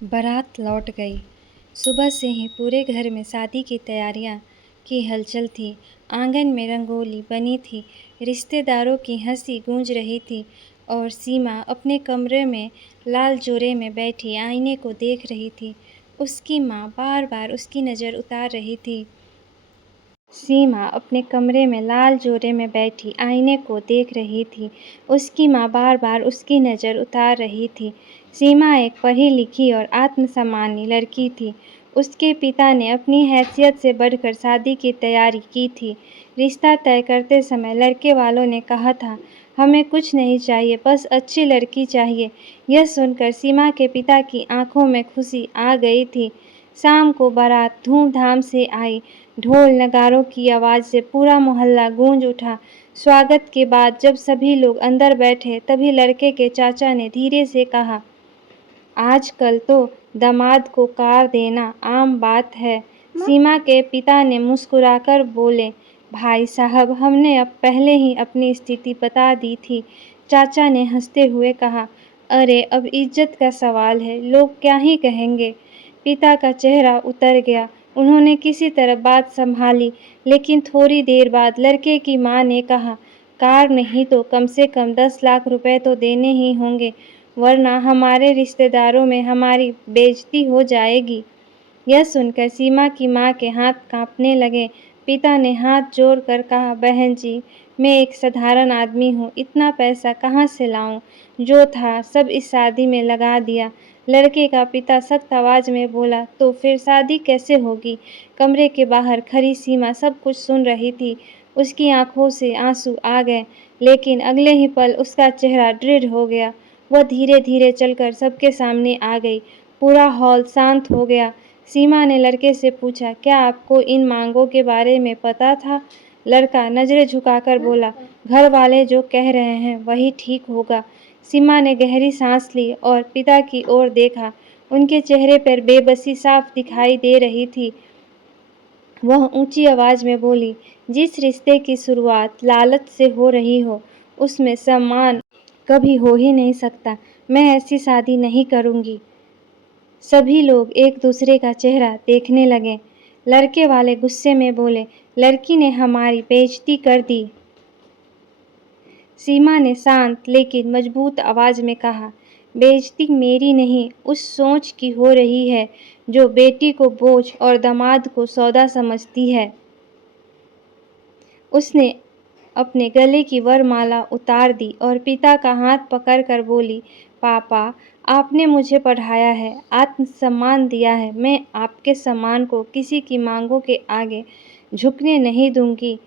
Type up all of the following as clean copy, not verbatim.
बारात लौट गई। सुबह से ही पूरे घर में शादी की तैयारियां की हलचल थी। आंगन में रंगोली बनी थी, रिश्तेदारों की हंसी गूंज रही थी और सीमा अपने कमरे में लाल जोरे में बैठी आईने को देख रही थी। उसकी माँ बार बार उसकी नज़र उतार रही थी। सीमा अपने कमरे में लाल जोरे में बैठी आईने को देख रही थी। उसकी माँ बार बार उसकी नज़र उतार रही थी। सीमा एक पढ़ी लिखी और आत्मसम्मानी लड़की थी। उसके पिता ने अपनी हैसियत से बढ़कर शादी की तैयारी की थी। रिश्ता तय करते समय लड़के वालों ने कहा था, हमें कुछ नहीं चाहिए, बस अच्छी लड़की चाहिए। यह सुनकर सीमा के पिता की आंखों में खुशी आ गई थी। शाम को बारात धूमधाम से आई। ढोल नगाड़ों की आवाज़ से पूरा मोहल्ला गूंज उठा। स्वागत के बाद जब सभी लोग अंदर बैठे तभी लड़के के चाचा ने धीरे से कहा, आजकल तो दामाद को कार देना आम बात है। सीमा के पिता ने मुस्कुराकर बोले, भाई साहब, हमने अब पहले ही अपनी स्थिति बता दी थी। चाचा ने हंसते हुए कहा, अरे अब इज्जत का सवाल है, लोग क्या ही कहेंगे। पिता का चेहरा उतर गया। उन्होंने किसी तरह बात संभाली, लेकिन थोड़ी देर बाद लड़के की माँ ने कहा, कार नहीं तो कम से कम 10 लाख रुपए तो देने ही होंगे, वरना हमारे रिश्तेदारों में हमारी बेइज्जती हो जाएगी। यह सुनकर सीमा की माँ के हाथ कांपने लगे। पिता ने हाथ जोड़कर कहा, बहन जी, मैं एक साधारण आदमी हूँ, इतना पैसा कहाँ से लाऊं? जो था सब इस शादी में लगा दिया। लड़के का पिता सख्त आवाज़ में बोला, तो फिर शादी कैसे होगी? कमरे के बाहर खड़ी सीमा सब कुछ सुन रही थी। उसकी आंखों से आंसू आ गए, लेकिन अगले ही पल उसका चेहरा दृढ़ हो गया। वह धीरे धीरे चलकर सबके सामने आ गई। पूरा हॉल शांत हो गया। सीमा ने लड़के से पूछा, क्या आपको इन मांगों के बारे में पता था? लड़का नजरें झुकाकर बोला, घर वाले जो कह रहे हैं वही ठीक होगा। सीमा ने गहरी सांस ली और पिता की ओर देखा। उनके चेहरे पर बेबसी साफ दिखाई दे रही थी। वह ऊंची आवाज में बोली, जिस रिश्ते की शुरुआत लालच से हो रही हो, उसमें सम्मान कभी हो ही नहीं सकता। मैं ऐसी शादी नहीं करूंगी। सभी लोग एक दूसरे का चेहरा देखने लगे। लड़के वाले गुस्से में बोले, लड़की ने हमारी बेइज्जती कर दी। सीमा ने शांत लेकिन मजबूत आवाज में कहा, बेइज्जती मेरी नहीं, उस सोच की हो रही है जो बेटी को बोझ और दामाद को सौदा समझती है। उसने अपने गले की वरमाला उतार दी और पिता का हाथ पकड़कर बोली, पापा, आपने मुझे पढ़ाया है, आत्मसम्मान दिया है, मैं आपके सम्मान को किसी की मांगों के आगे झुकने नहीं दूंगी।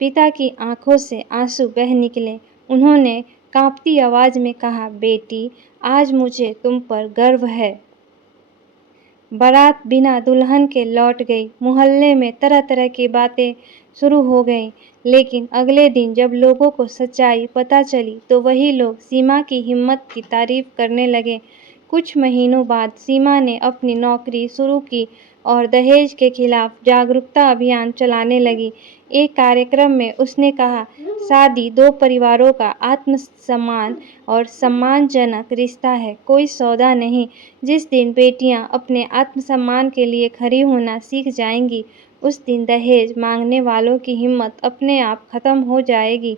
पिता की आंखों से आंसू बह निकले। उन्होंने कांपती आवाज में कहा, बेटी, आज मुझे तुम पर गर्व है। बारात बिना दुल्हन के लौट गई। मोहल्ले में तरह तरह की बातें शुरू हो गईं, लेकिन अगले दिन जब लोगों को सच्चाई पता चली तो वही लोग सीमा की हिम्मत की तारीफ करने लगे। कुछ महीनों बाद सीमा ने अपनी नौकरी शुरू की और दहेज के खिलाफ जागरूकता अभियान चलाने लगी। एक कार्यक्रम में उसने कहा, शादी दो परिवारों का आत्मसम्मान और सम्मानजनक रिश्ता है, कोई सौदा नहीं। जिस दिन बेटियां अपने आत्मसम्मान के लिए खड़ी होना सीख जाएंगी, उस दिन दहेज मांगने वालों की हिम्मत अपने आप खत्म हो जाएगी।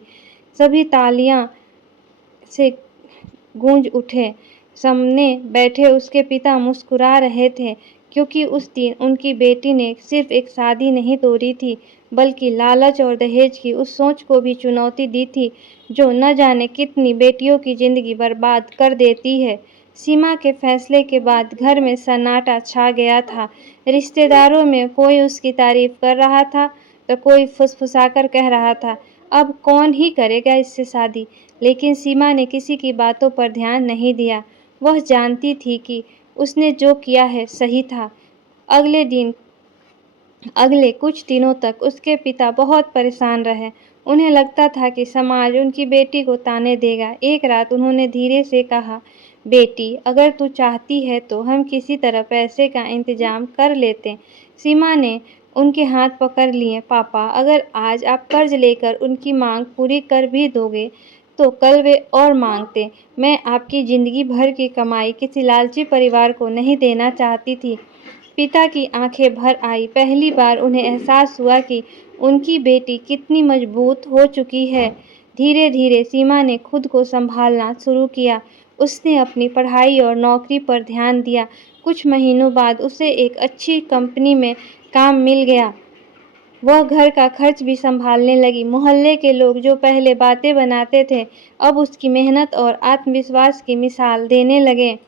सभी तालियां से गूंज उठे। सामने बैठे उसके पिता मुस्कुरा रहे थे, क्योंकि उस दिन उनकी बेटी ने सिर्फ एक शादी नहीं तोड़ी थी, बल्कि लालच और दहेज की उस सोच को भी चुनौती दी थी जो न जाने कितनी बेटियों की जिंदगी बर्बाद कर देती है। सीमा के फैसले के बाद घर में सन्नाटा छा गया था। रिश्तेदारों में कोई उसकी तारीफ कर रहा था तो कोई फुसफुसाकर कह रहा था, अब कौन ही करेगा इससे शादी। लेकिन सीमा ने किसी की बातों पर ध्यान नहीं दिया। वह जानती थी कि उसने जो किया है सही था। अगले दिन अगले कुछ दिनों तक उसके पिता बहुत परेशान रहे। उन्हें लगता था कि समाज उनकी बेटी को ताने देगा। एक रात उन्होंने धीरे से कहा, बेटी, अगर तू चाहती है तो हम किसी तरह पैसे का इंतजाम कर लेते। सीमा ने उनके हाथ पकड़ लिए। पापा, अगर आज आप कर्ज लेकर उनकी मांग पूरी कर भी दोगे तो कल वे और मांगते। मैं आपकी जिंदगी भर की कमाई किसी लालची परिवार को नहीं देना चाहती थी। पिता की आंखें भर आई। पहली बार उन्हें एहसास हुआ कि उनकी बेटी कितनी मजबूत हो चुकी है। धीरे धीरे सीमा ने खुद को संभालना शुरू किया। उसने अपनी पढ़ाई और नौकरी पर ध्यान दिया। कुछ महीनों बाद उसे एक अच्छी कंपनी में काम मिल गया। वह घर का खर्च भी संभालने लगी। मोहल्ले के लोग जो पहले बातें बनाते थे, अब उसकी मेहनत और आत्मविश्वास की मिसाल देने लगे।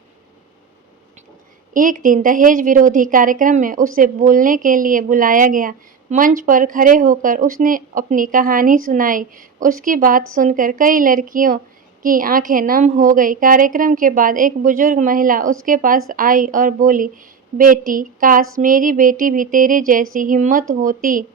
एक दिन दहेज विरोधी कार्यक्रम में उसे बोलने के लिए बुलाया गया। मंच पर खड़े होकर उसने अपनी कहानी सुनाई। उसकी बात सुनकर कई लड़कियों की आंखें नम हो गई। कार्यक्रम के बाद एक बुजुर्ग महिला उसके पास आई और बोली, बेटी, काश मेरी बेटी भी तेरे जैसी हिम्मत होती।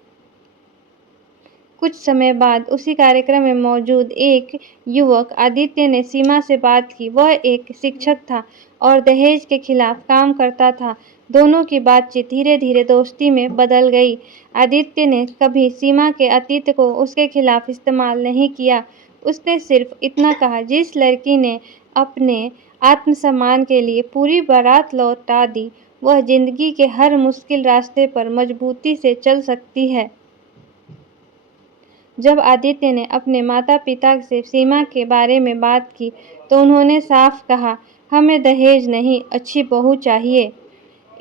कुछ समय बाद उसी कार्यक्रम में मौजूद एक युवक आदित्य ने सीमा से बात की। वह एक शिक्षक था और दहेज के खिलाफ काम करता था। दोनों की बातचीत धीरे धीरे दोस्ती में बदल गई। आदित्य ने कभी सीमा के अतीत को उसके खिलाफ इस्तेमाल नहीं किया। उसने सिर्फ इतना कहा, जिस लड़की ने अपने आत्मसम्मान के लिए पूरी बारात लौटा दी, वह जिंदगी के हर मुश्किल रास्ते पर मजबूती से चल सकती है। जब आदित्य ने अपने माता-पिता से सीमा के बारे में बात की, तो उन्होंने साफ कहा, हमें दहेज नहीं, अच्छी बहू चाहिए।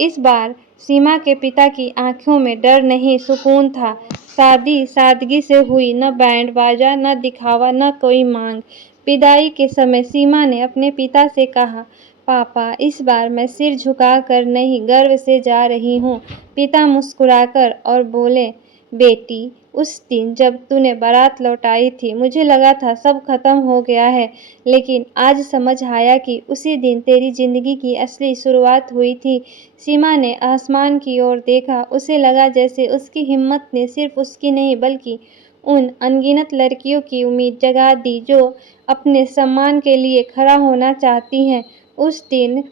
इस बार सीमा के पिता की आंखों में डर नहीं, सुकून था। शादी सादगी से हुई, न बैंड बाजा, न दिखावा, न कोई मांग। विदाई के समय सीमा ने अपने पिता से कहा, पापा, इस बार मैं सिर झुकाकर नहीं, गर्व से जा रही हूँ। पिता मुस्कुराकर और बोले, बेटी, उस दिन जब तूने बारात लौटाई थी, मुझे लगा था सब खत्म हो गया है, लेकिन आज समझ आया कि उसी दिन तेरी जिंदगी की असली शुरुआत हुई थी। सीमा ने आसमान की ओर देखा। उसे लगा जैसे उसकी हिम्मत ने सिर्फ उसकी नहीं, बल्कि उन अनगिनत लड़कियों की उम्मीद जगा दी जो अपने सम्मान के लिए खड़ा होना चाहती हैं। उस दिन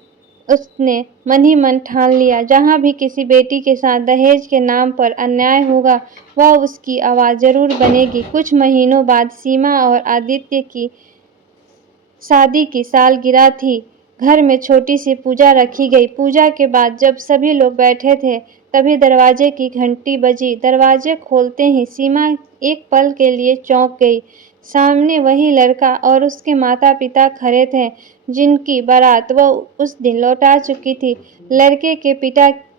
उसने मन ही मन ठान लिया, जहाँ भी किसी बेटी के साथ दहेज के नाम पर अन्याय होगा, वह उसकी आवाज़ जरूर बनेगी। कुछ महीनों बाद सीमा और आदित्य की शादी की सालगिरह थी। घर में छोटी सी पूजा रखी गई। पूजा के बाद जब सभी लोग बैठे थे, तभी दरवाजे की घंटी बजी। दरवाजे खोलते ही सीमा एक पल के लिए चौंक गई। सामने वही लड़का और उसके माता-पिता खड़े थे, जिनकी बारात वह उस दिन लौटा चुकी थी। लड़के के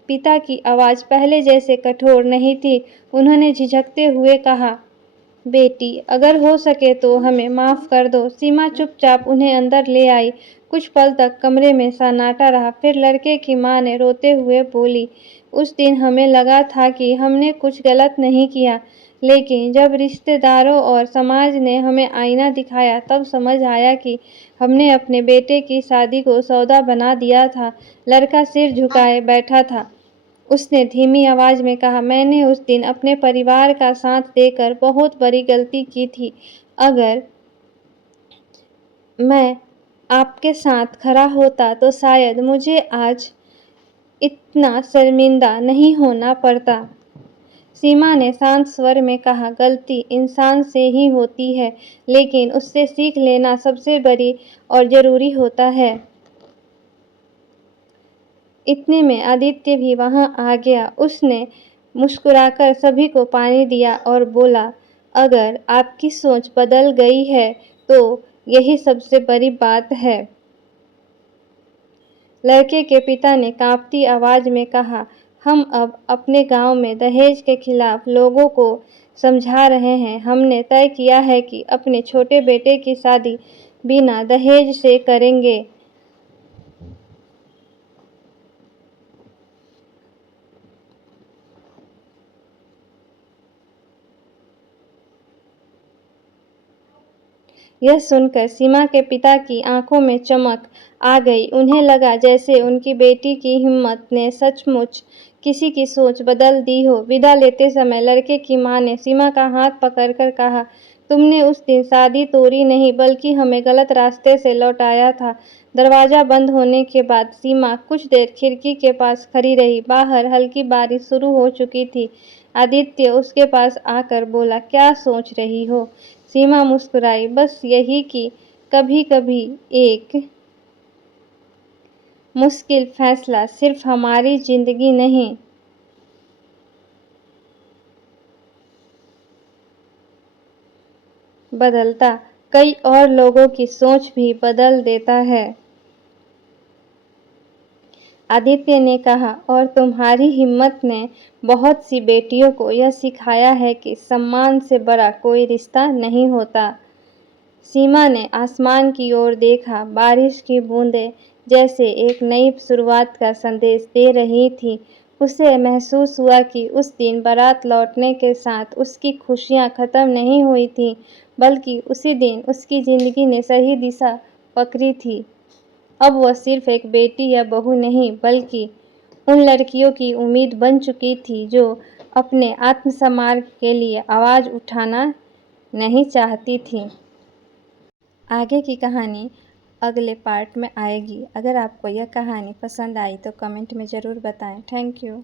पिता की आवाज़ पहले जैसे कठोर नहीं थी। उन्होंने झिझकते हुए कहा, बेटी, अगर हो सके तो हमें माफ़ कर दो। सीमा चुपचाप उन्हें अंदर ले आई। कुछ पल तक कमरे में सन्नाटा रहा। फिर लड़के की माँ ने रोते हुए बोली, उस दिन हमें लगा था कि हमने कुछ गलत नहीं किया, लेकिन जब रिश्तेदारों और समाज ने हमें आईना दिखाया, तब समझ आया कि हमने अपने बेटे की शादी को सौदा बना दिया था। लड़का सिर झुकाए बैठा था। उसने धीमी आवाज़ में कहा, मैंने उस दिन अपने परिवार का साथ देकर बहुत बड़ी गलती की थी। अगर मैं आपके साथ खड़ा होता तो शायद मुझे आज इतना शर्मिंदा नहीं होना पड़ता। सीमा ने शांत स्वर में कहा, गलती इंसान से ही होती है, लेकिन उससे सीख लेना सबसे बड़ी और ज़रूरी होता है। इतने में आदित्य भी वहां आ गया। उसने मुस्कुराकर सभी को पानी दिया और बोला, अगर आपकी सोच बदल गई है तो यही सबसे बड़ी बात है। लड़के के पिता ने कांपती आवाज में कहा, हम अब अपने गांव में दहेज के खिलाफ लोगों को समझा रहे हैं। हमने तय किया है कि अपने छोटे बेटे की शादी बिना दहेज से करेंगे। यह सुनकर सीमा के पिता की आंखों में चमक आ गई। उन्हें लगा जैसे उनकी बेटी की हिम्मत ने सचमुच किसी की सोच बदल दी हो। विदा लेते समय लड़के की मां ने सीमा का हाथ पकड़कर कहा, तुमने उस दिन शादी तोड़ी नहीं, बल्कि हमें गलत रास्ते से लौटाया था। दरवाजा बंद होने के बाद सीमा कुछ देर खिड़की के पास खड़ी रही। बाहर हल्की बारिश शुरू हो चुकी थी। आदित्य उसके पास आकर बोला, क्या सोच रही हो? सीमा मुस्कुराई, बस यही कि कभी-कभी एक मुश्किल फैसला सिर्फ हमारी ज़िंदगी नहीं बदलता, कई और लोगों की सोच भी बदल देता है। आदित्य ने कहा, और तुम्हारी हिम्मत ने बहुत सी बेटियों को यह सिखाया है कि सम्मान से बड़ा कोई रिश्ता नहीं होता। सीमा ने आसमान की ओर देखा, बारिश की बूंदें जैसे एक नई शुरुआत का संदेश दे रही थीं। उसे महसूस हुआ कि उस दिन बारात लौटने के साथ उसकी खुशियाँ खत्म नहीं हुई थीं, बल्कि उसी दिन उसकी ज़िंदगी ने सही दिशा पकड़ी थी। अब वह सिर्फ एक बेटी या बहू नहीं, बल्कि उन लड़कियों की उम्मीद बन चुकी थी जो अपने आत्मसम्मान के लिए आवाज़ उठाना नहीं चाहती थीं। आगे की कहानी अगले पार्ट में आएगी। अगर आपको यह कहानी पसंद आई तो कमेंट में ज़रूर बताएं। Thank you.